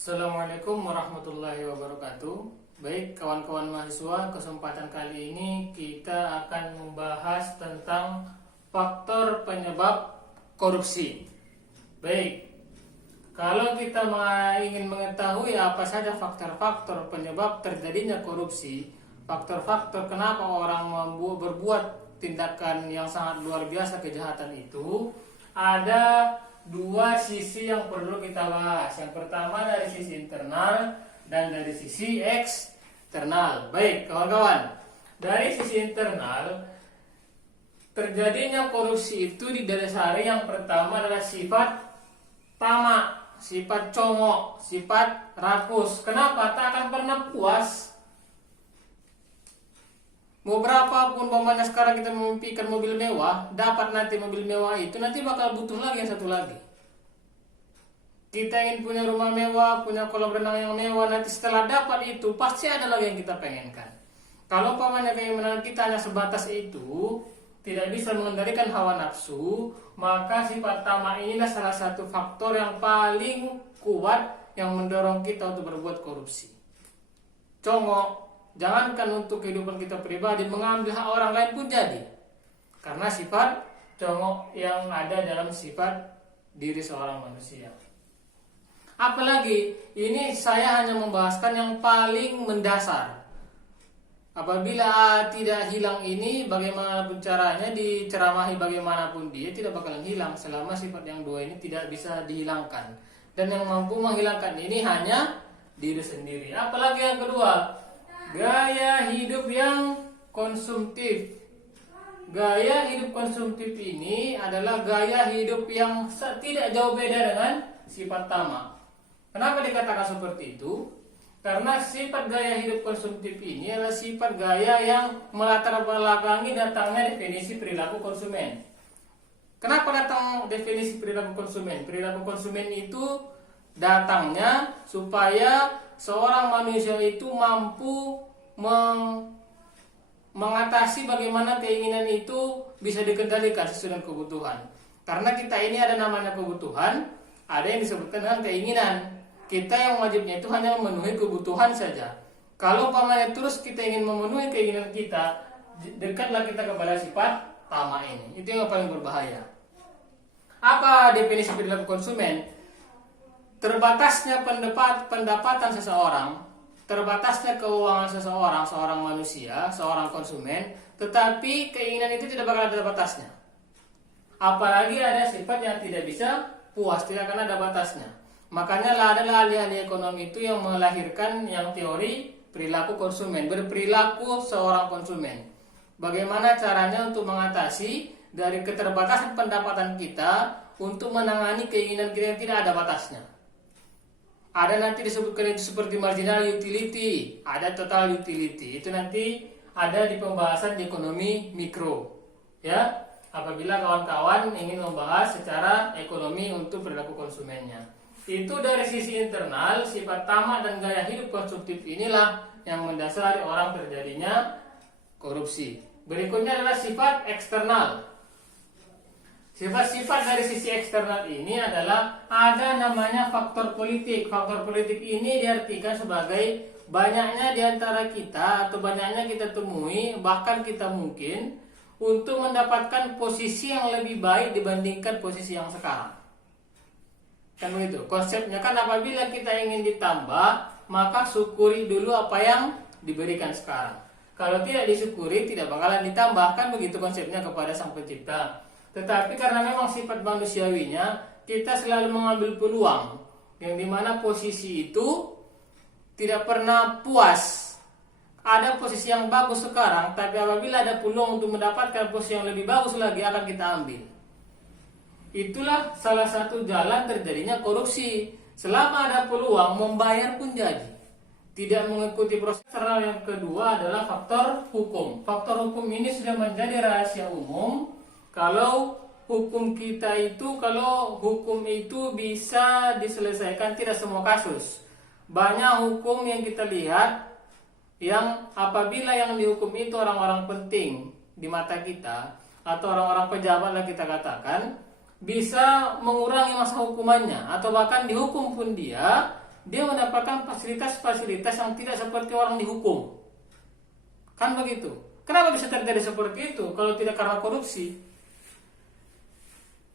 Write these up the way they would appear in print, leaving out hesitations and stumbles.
Assalamualaikum warahmatullahi wabarakatuh. Baik kawan-kawan mahasiswa, kesempatan kali ini kita akan membahas tentang faktor penyebab korupsi. Baik, kalau kita ingin mengetahui apa saja faktor-faktor penyebab terjadinya korupsi, faktor-faktor kenapa orang berbuat tindakan yang sangat luar biasa kejahatan itu, ada dua sisi yang perlu kita bahas. Yang pertama dari sisi internal dan dari sisi eksternal. Baik kawan-kawan, dari sisi internal, terjadinya korupsi itu didasari yang pertama adalah sifat tamak, sifat congok, sifat rakus. Kenapa? Tak akan pernah puas. Mau berapapun umpamanya sekarang kita memimpikan mobil mewah, dapat nanti mobil mewah itu nanti bakal butuh lagi yang satu lagi. Kita ingin punya rumah mewah, punya kolam renang yang mewah, nanti setelah dapat itu pasti ada lagi yang kita pengenkan. Kalau umpamanya keinginan kita hanya sebatas itu, tidak bisa mengendalikan hawa nafsu, maka sifat tamak inilah salah satu faktor yang paling kuat yang mendorong kita untuk berbuat korupsi. Congok, jangankan untuk kehidupan kita pribadi, mengambil hak orang lain pun jadi. Karena sifat congok yang ada dalam sifat diri seorang manusia. Apalagi, ini saya hanya membahaskan yang paling mendasar. Apabila tidak hilang ini, bagaimanapun caranya, diceramahi bagaimanapun dia, tidak bakalan hilang selama sifat yang dua ini tidak bisa dihilangkan. Dan yang mampu menghilangkan ini hanya diri sendiri. Apalagi yang kedua, gaya hidup yang konsumtif. Gaya hidup konsumtif ini adalah gaya hidup yang tidak jauh beda dengan sifat tamak. Kenapa dikatakan seperti itu? Karena sifat gaya hidup konsumtif ini adalah sifat gaya yang melatar belakangi datangnya definisi perilaku konsumen. Kenapa datang definisi perilaku konsumen? Perilaku konsumen itu datangnya supaya seorang manusia itu mampu mengatasi bagaimana keinginan itu bisa dikendalikan sesuai dengan kebutuhan. Karena kita ini ada namanya kebutuhan, ada yang disebutkan dengan keinginan. Kita yang wajibnya itu hanya memenuhi kebutuhan saja. Kalau umpamanya terus kita ingin memenuhi keinginan kita, dekatlah kita kepada sifat tamak ini. Itu yang paling berbahaya. Apa definisi perilaku konsumen? Terbatasnya pendapatan seseorang, terbatasnya keuangan seseorang, seorang manusia, seorang konsumen, tetapi keinginan itu tidak bakal ada batasnya. Apalagi ada sifat yang tidak bisa puas, tidak akan ada batasnya. Makanya adalah ahli-ahli ekonomi itu yang melahirkan yang teori perilaku konsumen, berperilaku seorang konsumen. Bagaimana caranya untuk mengatasi dari keterbatasan pendapatan kita untuk menangani keinginan kita yang tidak ada batasnya. Ada nanti disebutkan itu seperti marginal utility, ada total utility. Itu nanti ada di pembahasan di ekonomi mikro. Ya, apabila kawan-kawan ingin membahas secara ekonomi untuk perilaku konsumennya. Itu dari sisi internal, sifat tamak dan gaya hidup konsumtif inilah yang mendasari orang terjadinya korupsi. Berikutnya adalah sifat eksternal. Sifat-sifat dari sisi eksternal ini adalah ada namanya faktor politik. Faktor politik ini diartikan sebagai banyaknya di antara kita atau banyaknya kita temui, bahkan kita mungkin untuk mendapatkan posisi yang lebih baik dibandingkan posisi yang sekarang. Kan begitu. Konsepnya kan apabila kita ingin ditambah, maka syukuri dulu apa yang diberikan sekarang. Kalau tidak disyukuri, tidak bakalan ditambah. Kan begitu konsepnya kepada Sang Pencipta. Tetapi karena memang sifat manusiawinya, kita selalu mengambil peluang yang dimana posisi itu tidak pernah puas. Ada posisi yang bagus sekarang, tapi apabila ada peluang untuk mendapatkan posisi yang lebih bagus lagi, akan kita ambil. Itulah salah satu jalan terjadinya korupsi. Selama ada peluang, membayar pun jadi. Tidak mengikuti proses. Yang kedua adalah faktor hukum. Faktor hukum ini sudah menjadi rahasia umum. Kalau hukum kita itu, kalau hukum itu bisa diselesaikan tidak semua kasus. Banyak hukum yang kita lihat yang apabila yang dihukum itu orang-orang penting di mata kita atau orang-orang pejabat lah kita katakan, bisa mengurangi masa hukumannya atau bahkan dihukum pun dia dia mendapatkan fasilitas-fasilitas yang tidak seperti orang dihukum. Kan begitu. Kenapa bisa terjadi seperti itu kalau tidak karena korupsi?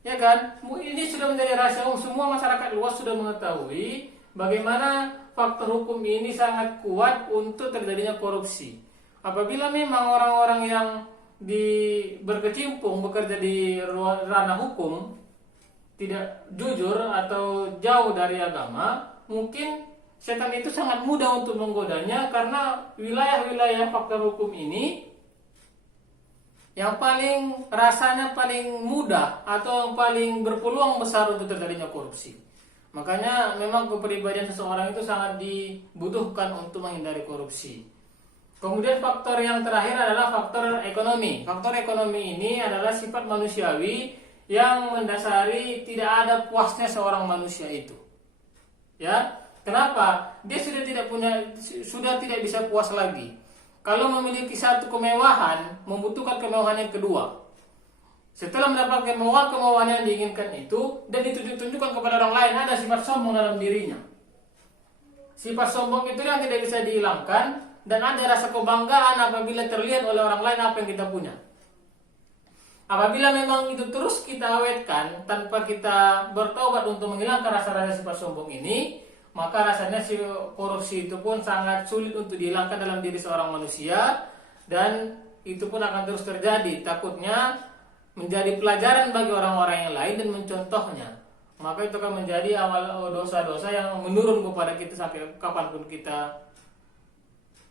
Ya kan? Ini sudah menjadi rahasia umum, semua masyarakat luas sudah mengetahui bagaimana faktor hukum ini sangat kuat untuk terjadinya korupsi. Apabila memang orang-orang yang berkecimpung bekerja di ranah hukum tidak jujur atau jauh dari agama, mungkin setan itu sangat mudah untuk menggodanya, karena wilayah-wilayah faktor hukum ini yang rasanya paling mudah atau yang paling berpeluang besar untuk terjadinya korupsi. Makanya memang kepribadian seseorang itu sangat dibutuhkan untuk menghindari korupsi. Kemudian faktor yang terakhir adalah faktor ekonomi. Faktor ekonomi ini adalah sifat manusiawi yang mendasari tidak ada puasnya seorang manusia itu. Ya, kenapa? Dia sudah tidak bisa puas lagi. Kalau memiliki satu kemewahan, membutuhkan kemewahan yang kedua. Setelah mendapat kemewahan yang diinginkan itu dan ditunjukkan kepada orang lain, ada sifat sombong dalam dirinya. Sifat sombong itu yang tidak bisa dihilangkan, dan ada rasa kebanggaan apabila terlihat oleh orang lain apa yang kita punya. Apabila memang itu terus kita awetkan tanpa kita bertobat untuk menghilangkan rasa-rasa sifat sombong ini, maka rasanya si korupsi itu pun sangat sulit untuk dihilangkan dalam diri seorang manusia, dan itu pun akan terus terjadi. Takutnya menjadi pelajaran bagi orang-orang yang lain dan mencontohnya. Maka itu akan menjadi awal dosa-dosa yang menurun kepada kita sampai kapanpun kita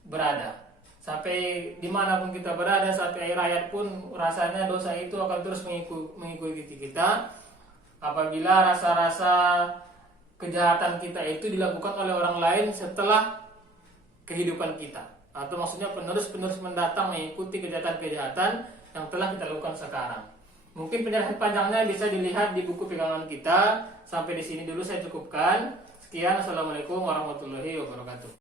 berada. Sampai dimanapun kita berada, sampai rakyat pun rasanya dosa itu akan terus mengikuti kita. Apabila rasa-rasa kejahatan kita itu dilakukan oleh orang lain setelah kehidupan kita, atau maksudnya penerus-penerus mendatang mengikuti kejahatan-kejahatan yang telah kita lakukan sekarang. Mungkin penjelasan panjangnya bisa dilihat di buku pegangan kita. Sampai di sini dulu saya cukupkan. Sekian, assalamualaikum warahmatullahi wabarakatuh.